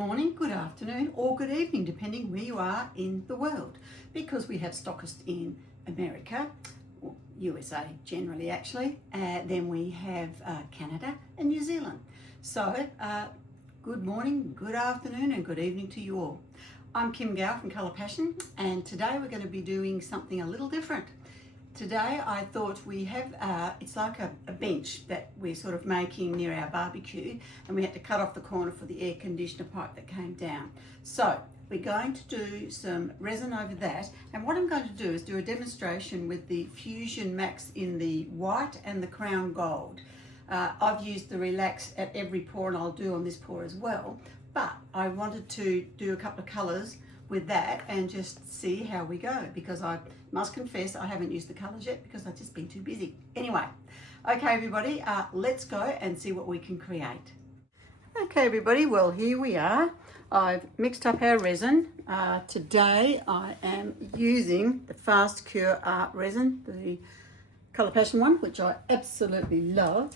morning, good afternoon or good evening depending where you are in the world, because we have stockists in America, or USA generally actually, then we have Canada and New Zealand. So good morning, good afternoon and good evening to you all. I'm Kim Gow from Colour Passion, and today we're going to be doing something a little different. Today I thought we have, it's like a bench that we're sort of making near our barbecue, and we had to cut off the corner for the air conditioner pipe that came down. So we're going to do some resin over that, and what I'm going to do is do a demonstration with the Fuzion Max in the white and the Crown Gold. I've used the Relax at every pour, and I'll do on this pour as well, but I wanted to do a couple of colours with that and just see how we go, because I must confess I haven't used the colours yet because I've just been too busy. Anyway, okay everybody, let's go and see what we can create. Okay everybody, well here we are. I've mixed up our resin. Today I am using the Fast Cure Art resin, the Colour Passion one, which I absolutely love,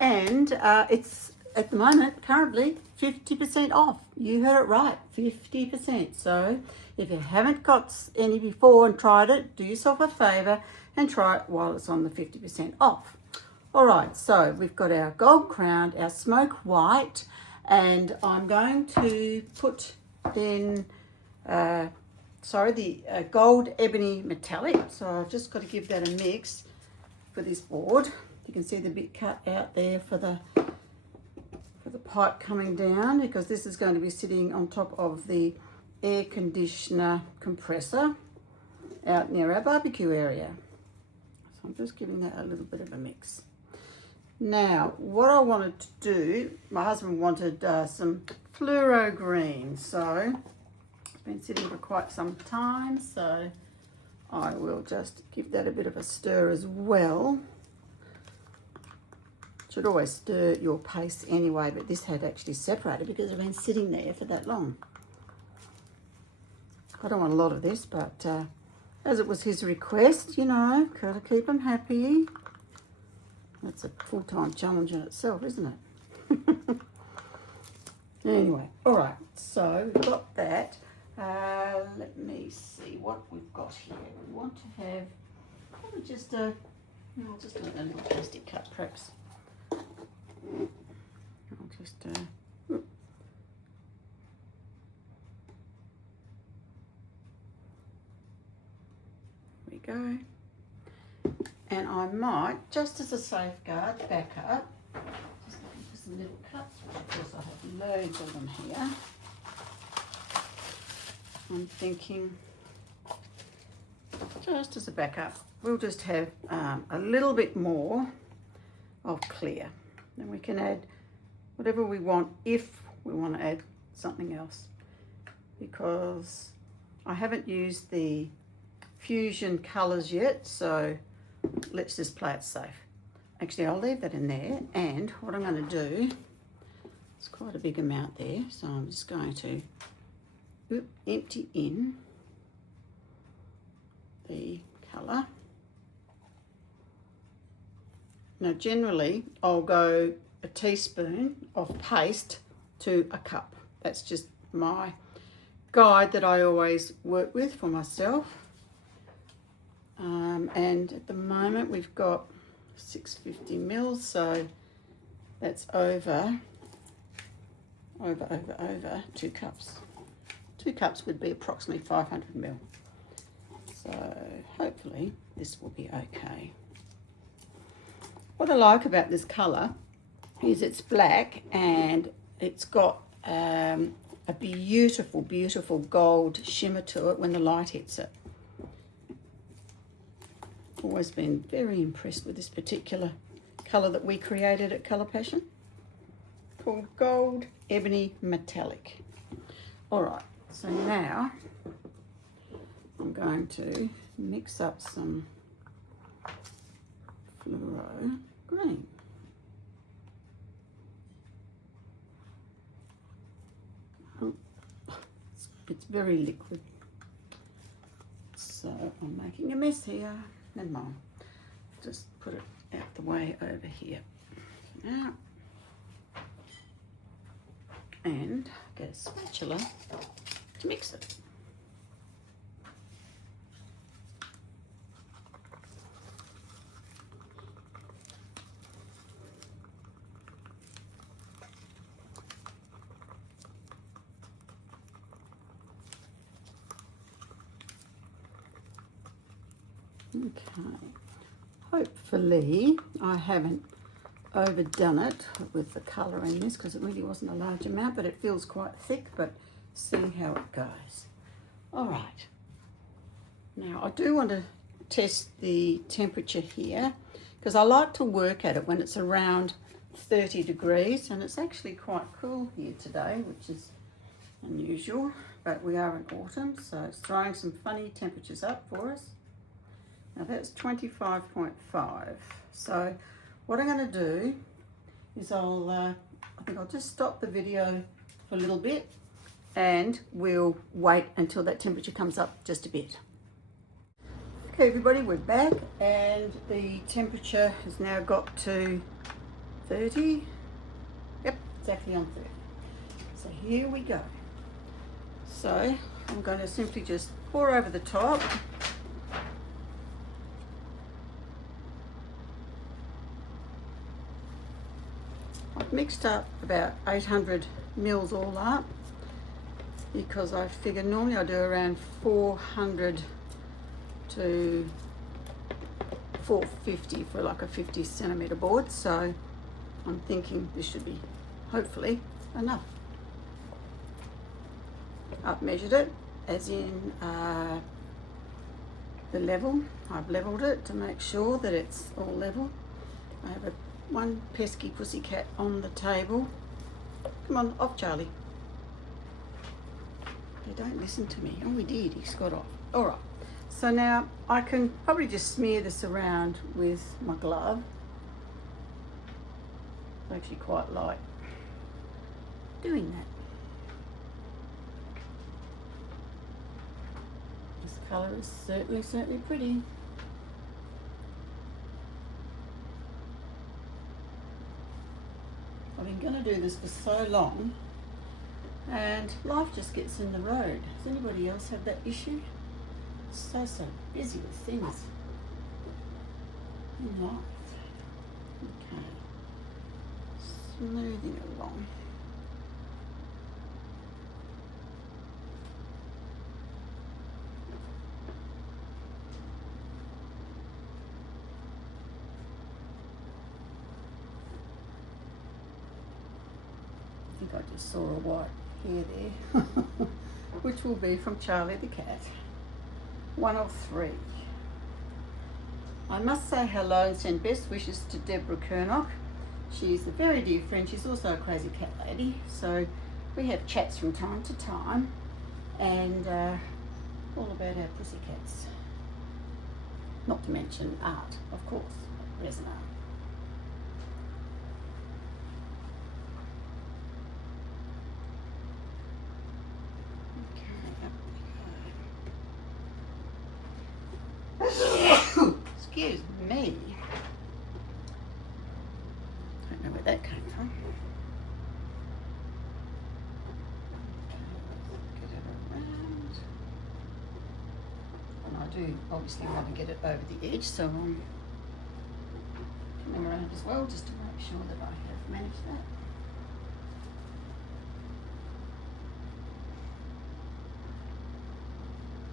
and it's at the moment currently 50% off. You heard it right, 50%. So if you haven't got any before and tried it, do yourself a favor and try it while it's on the 50% off. All right, so we've got our gold crowned, our smoke white, and I'm going to put in the Gold Ebony Metallic. So I've just got to give that a mix for this board. You can see the bit cut out there for the pipe coming down, because this is going to be sitting on top of the air conditioner compressor out near our barbecue area. So I'm just giving that a little bit of a mix. Now what I wanted to do, my husband wanted some Fluro Green, so it's been sitting for quite some time, so I will just give that a bit of a stir as well. Should always stir your paste anyway, but this had actually separated because it's been sitting there for that long. I don't want a lot of this, but as it was his request, you know, gotta keep him happy. That's a full-time challenge in itself, isn't it? Anyway, all right, so we've got that. Let me see what we've got here. We want to have probably just a little plastic cut, perhaps. I'll just there we go. And I might, just as a safeguard, back up, just looking for some little cuts, which of course I have loads of them here. I'm thinking, just as a backup, we'll just have a little bit more of clear. Then we can add whatever we want if we want to add something else, because I haven't used the Fuzion colours yet, so let's just play it safe. Actually, I'll leave that in there, and what I'm going to do, it's quite a big amount there, so I'm just going to empty in the colour. Now generally I'll go a teaspoon of paste to a cup. That's just my guide that I always work with for myself. And at the moment we've got 650 mils, so that's over 2 cups. 2 cups would be approximately 500 mil. So hopefully this will be okay. What I like about this colour is it's black and it's got a beautiful, beautiful gold shimmer to it when the light hits it. Always been very impressed with this particular colour that we created at Colour Passion, called Gold Ebony Metallic. All right, so now I'm going to mix up some Fluro Green. It's very liquid, so I'm making a mess here. Never mind, just put it out the way over here. Now and get a spatula to mix it. Okay, hopefully I haven't overdone it with the colour in this because it really wasn't a large amount, but it feels quite thick, but see how it goes. All right, now I do want to test the temperature here because I like to work at it when it's around 30 degrees, and it's actually quite cool here today, which is unusual, but we are in autumn, so it's throwing some funny temperatures up for us. Now that's 25.5. So what I'm going to do is I think I'll just stop the video for a little bit and we'll wait until that temperature comes up just a bit. Okay everybody, we're back and the temperature has now got to 30. Yep, exactly on 30. So here we go. So I'm going to simply just pour over the top. I've mixed up about 800 mils all up because I figured normally I do around 400 to 450 for like a 50 centimetre board, so I'm thinking this should be hopefully enough. I've measured it as in the level. I've levelled it to make sure that it's all level. I have one pesky pussycat on the table. Come on, off Charlie. They don't listen to me. Oh, he did, he's got off. All right, so now I can probably just smear this around with my glove. I actually quite like doing that. This colour is certainly pretty. I've been going to do this for so long and life just gets in the road. Does anybody else have that issue? So busy with things in life. Okay, smoothing along. I think I just saw a white hair there, which will be from Charlie the cat. 1 of 3. I must say hello and send best wishes to Deborah Kernock. She's a very dear friend. She's also a crazy cat lady, so we have chats from time to time, and all about our pussycats. Not to mention art, of course, resin art. Excuse me. Don't know where that came from. Get it around. And I do obviously want to get it over the edge, so I'm coming around as well just to make sure that I have managed that.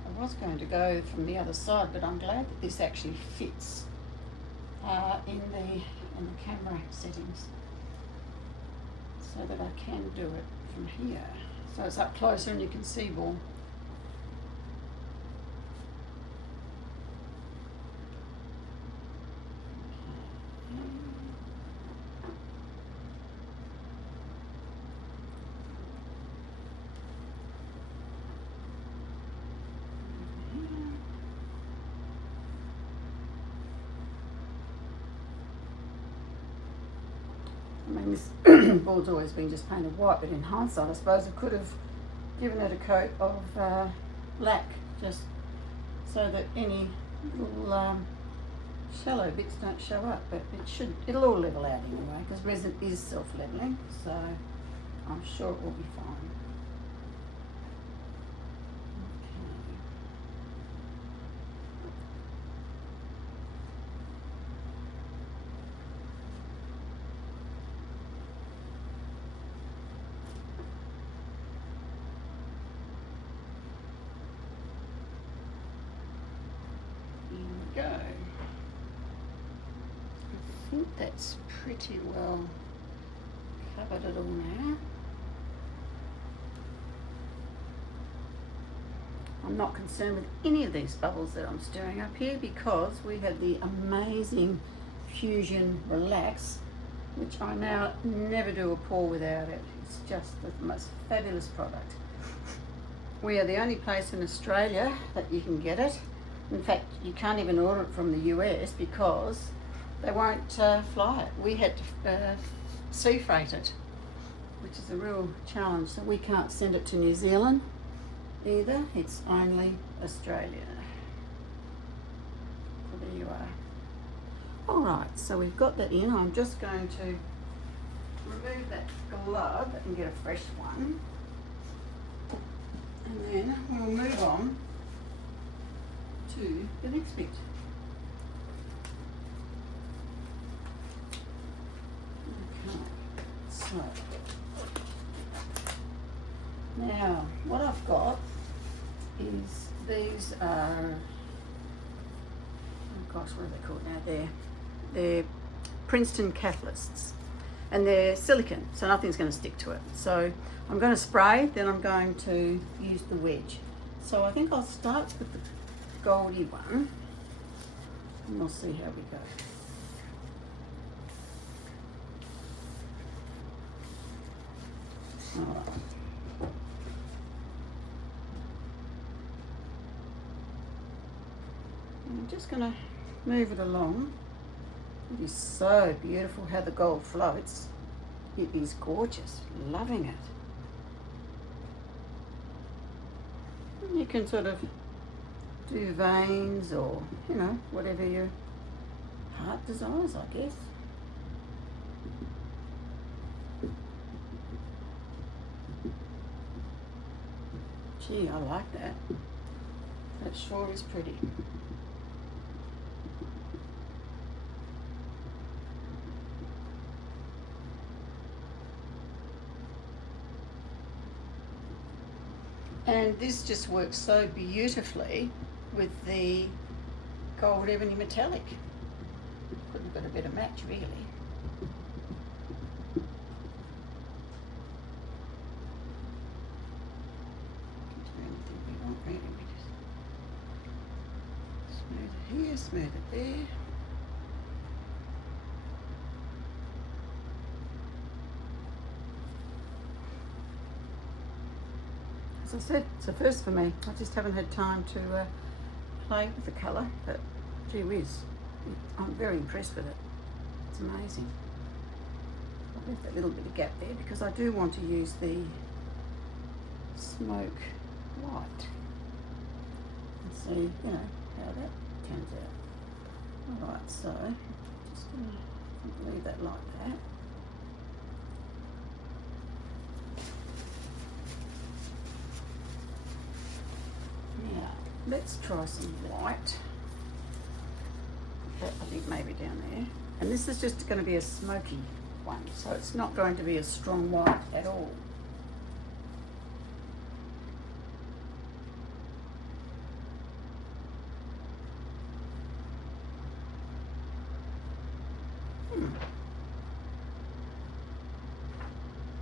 I was going to go from the other side, but I'm glad that this actually fits in the camera settings, so that I can do it from here. So it's up closer and you can see more. I mean, this board's always been just painted white, but in hindsight, I suppose I could have given it a coat of black, just so that any little shallow bits don't show up. But it'll all level out anyway, because resin is self-leveling. So I'm sure it will be fine. Go. I think that's pretty well covered it all now. I'm not concerned with any of these bubbles that I'm stirring up here because we have the amazing Fuzion Relax, which I now never do a pour without it. It's just the most fabulous product. We are the only place in Australia that you can get it. In fact, you can't even order it from the US because they won't fly it. We had to sea freight it, which is a real challenge. So we can't send it to New Zealand either. It's only Australia. So there you are. All right, so we've got that in. I'm just going to remove that glove and get a fresh one. And then we'll move on to the next bit. Okay, so now what I've got is these are, oh gosh, what are they called now? They're Princeton catalysts, and they're silicone, so nothing's going to stick to it. So I'm going to spray, then I'm going to use the wedge. So I think I'll start with the goldy one, and we'll see how we go. All right. I'm just going to move it along. It is so beautiful how the gold floats. It is gorgeous, loving it. And you can sort of do veins or, you know, whatever your heart desires, I guess. Gee, I like that. That sure is pretty. And this just works so beautifully with the Gold Ebony Metallic. Couldn't have got a better match, really. Do anything we want, really. We just smooth it here, smooth it there. As I said, it's a first for me. I just haven't had time to play with the colour, but gee whiz, I'm very impressed with it. It's amazing. I've left that little bit of gap there because I do want to use the smoke white and see, you know, how that turns out. Alright, so just going to leave that like that. Now, let's try some white. That, I think, maybe down there. And this is just going to be a smoky one, so it's not going to be a strong white at all.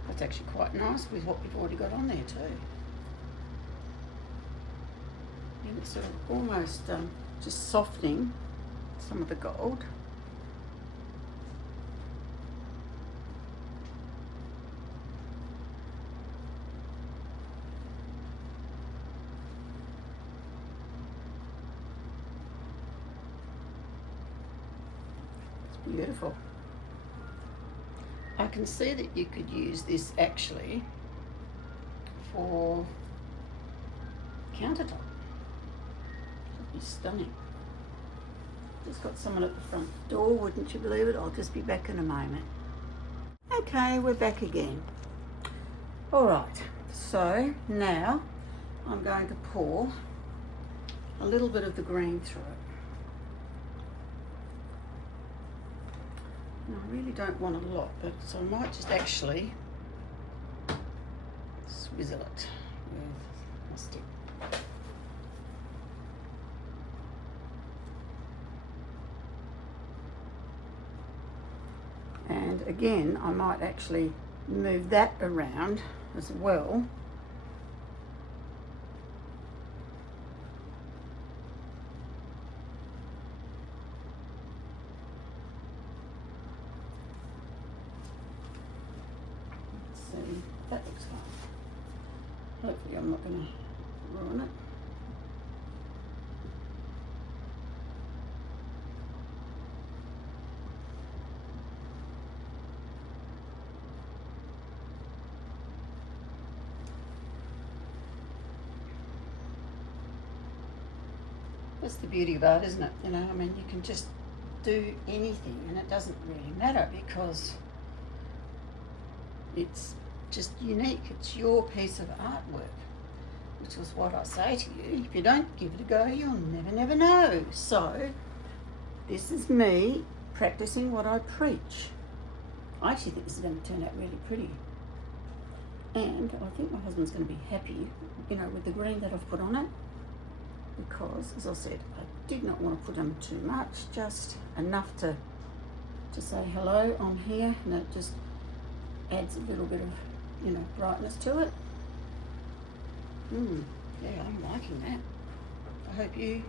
That's actually quite nice with what we've already got on there too. And it's sort of almost just softening some of the gold. It's beautiful. I can see that you could use this actually for countertop. Be stunning. Just got someone at the front door, wouldn't you believe it? I'll just be back in a moment. Okay, we're back again. All right, so now I'm going to pour a little bit of the green through it. And I really don't want a lot, but so I might just actually swizzle it with my stick. And again, I might actually move that around as well. Let's see, that looks fine. Hopefully I'm not going to ruin it. That's the beauty of art, isn't it? You know, I mean, you can just do anything and it doesn't really matter because it's just unique. It's your piece of artwork, which is what I say to you. If you don't give it a go, you'll never know. So this is me practicing what I preach. I actually think this is going to turn out really pretty. And I think my husband's going to be happy, you know, with the green that I've put on it. Because, as I said, I did not want to put on too much, just enough to say hello, I'm here, and it just adds a little bit of, you know, brightness to it. Yeah, I'm liking that. I hope you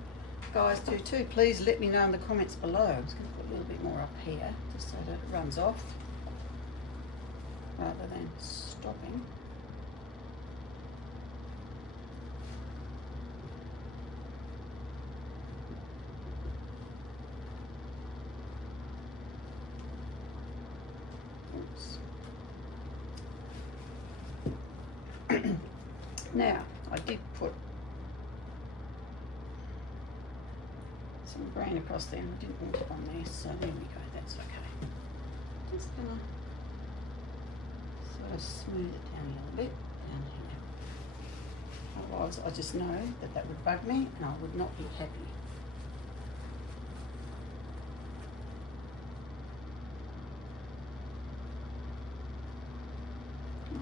guys do too. Please let me know in the comments below. I'm just going to put a little bit more up here, just so that it runs off, rather than stopping. Now, I did put some green across there and I didn't want it on there, so there we go, that's okay. Just gonna sort of smooth it down a little bit down here. Otherwise, I just know that that would bug me and I would not be happy.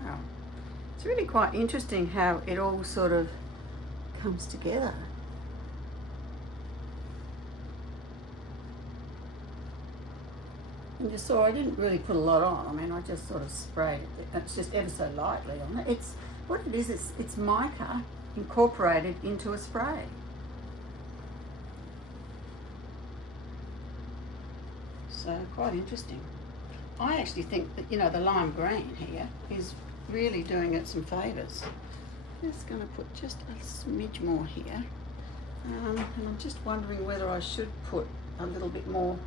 Wow. It's really quite interesting how it all sort of comes together. And you saw I didn't really put a lot on. I mean, I just sort of sprayed it. It's just ever so lightly on it. It's what it is. It's mica incorporated into a spray. So quite interesting. I actually think that, you know, the lime green here is really doing it some favours. Just going to put just a smidge more here. And I'm just wondering whether I should put a little bit more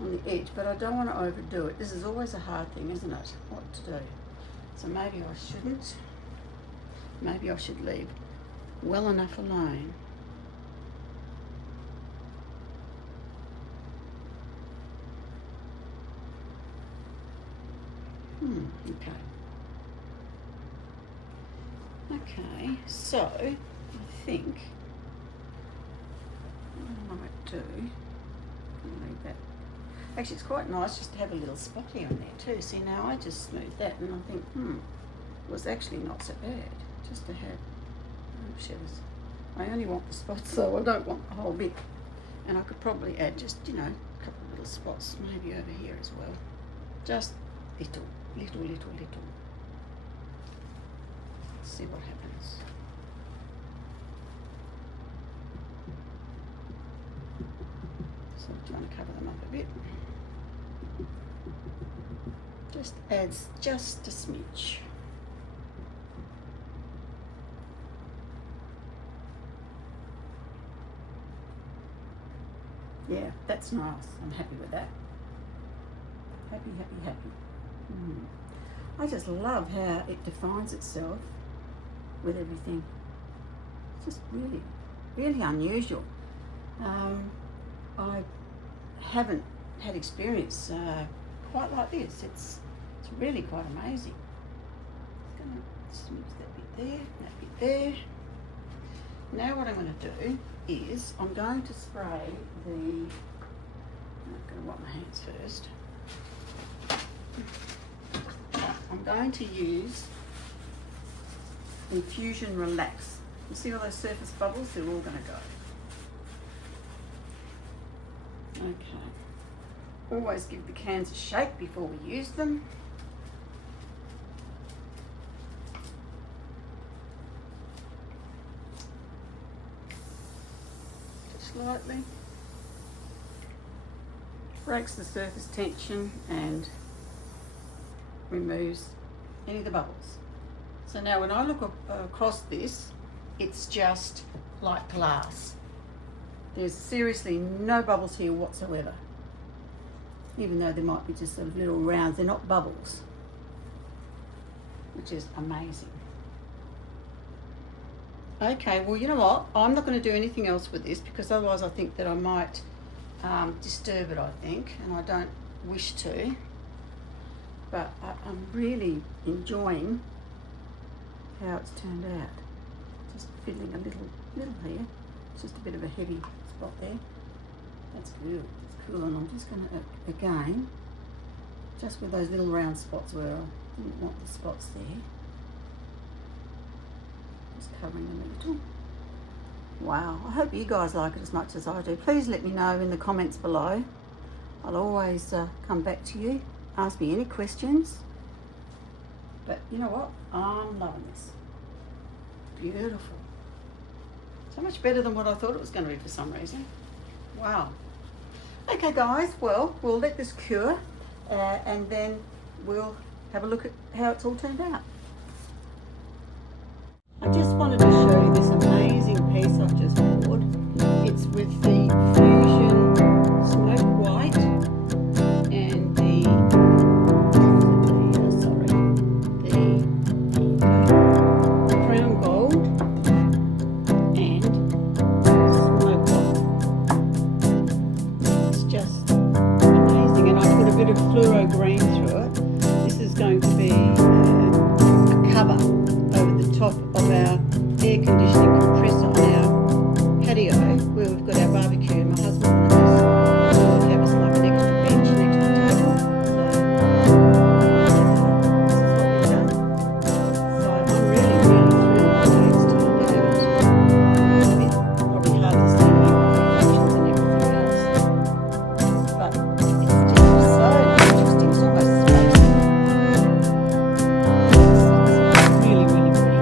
on the edge, but I don't want to overdo it. This is always a hard thing, isn't it? What to do. So maybe I shouldn't. Maybe I should leave well enough alone. Okay. Okay, so I think what I might do, I'll leave that. Actually, it's quite nice just to have a little spot here and there too. See, now I just smoothed that and I think, it was actually not so bad just to have shadows. I only want the spots, so I don't want the whole bit. And I could probably add just, you know, a couple of little spots, maybe over here as well. Just little. Let's see what happens. So I'm trying to cover them up a bit. Just adds just a smidge. Yeah, that's nice. I'm happy with that. Happy. I just love how it defines itself with everything. It's just really unusual. I haven't had experience quite like this. It's really quite amazing. It's Just mix that bit there, that bit there. Now what I'm going to do is I'm going to spray the, I'm going to wipe my hands first. I'm going to use the Fuzion Relax. You see all those surface bubbles? They're all going to go. Okay. Always give the cans a shake before we use them. Just lightly. Breaks the surface tension and removes any of the bubbles. So now when I look across this, it's just like glass. There's seriously no bubbles here whatsoever. Even though there might be just sort of little rounds, they're not bubbles, which is amazing. Okay, well, you know what? I'm not going to do anything else with this because otherwise I think that I might disturb it, I think, and I don't wish to. But I'm really enjoying how it's turned out. Just fiddling a little here. It's just a bit of a heavy spot there. That's good. It's cool. And I'm just going to, again, just with those little round spots where I didn't want the spots there. Just covering them a little. Wow. I hope you guys like it as much as I do. Please let me know in the comments below. I'll always come back to you. Ask me any questions. But you know what? I'm loving this. Beautiful. So much better than what I thought it was going to be for some reason. Wow. Okay guys, well, we'll let this cure and then we'll have a look at how it's all turned out. I just wanted to show you this amazing piece I've just poured. It's with the Fuzion Smoke White and the Crown Gold and Smoke White. It's just amazing, and I put a bit of Fluro Green through it. This is going to be a cover over the top of our air conditioning compressor on our patio where we've got our barbecue, and my husband wanted this. So have us like an extra bench next to the table. So I'm really thrilled with the way it's turned out. It's a bit probably hard to see here with the reflections and everything else. But it's just so interesting. It's almost spacey. It's really pretty.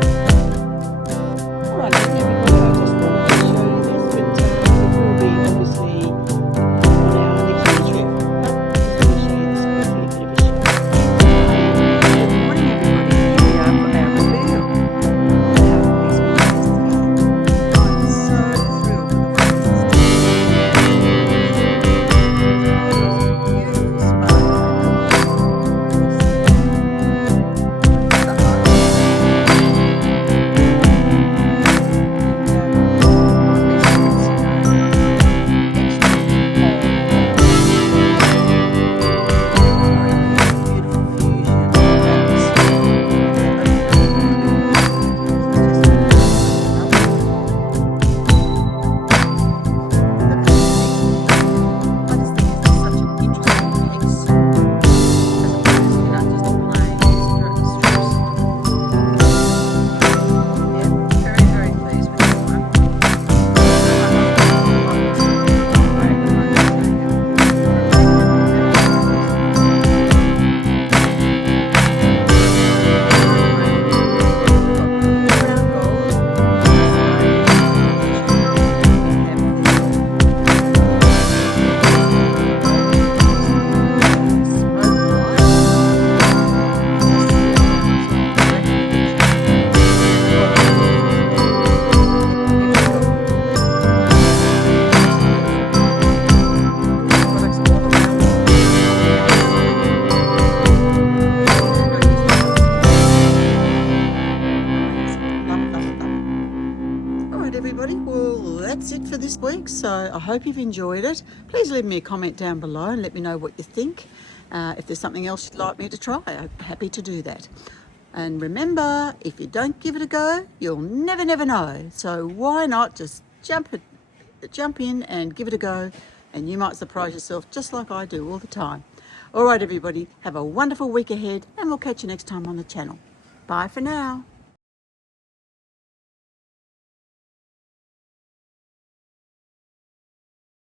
Alright, everybody, I just wanted to show you this, but it will be obviously on our next trip. But just want to show you this quickly, a bit of a show. Good morning, everybody. Here we are for our reveal of our piece of business today. I'm so thrilled with the way this is turned out. Beautiful sparkling. Everybody, well, that's it for this week, so I hope you've enjoyed it. Please leave me a comment down below and let me know what you think. If there's something else you'd like me to try, I'm happy to do that. And remember, if you don't give it a go, you'll never know. So why not just jump in and give it a go, and you might surprise yourself just like I do all the time. All right, everybody, have a wonderful week ahead, and we'll catch you next time on the channel. Bye for now.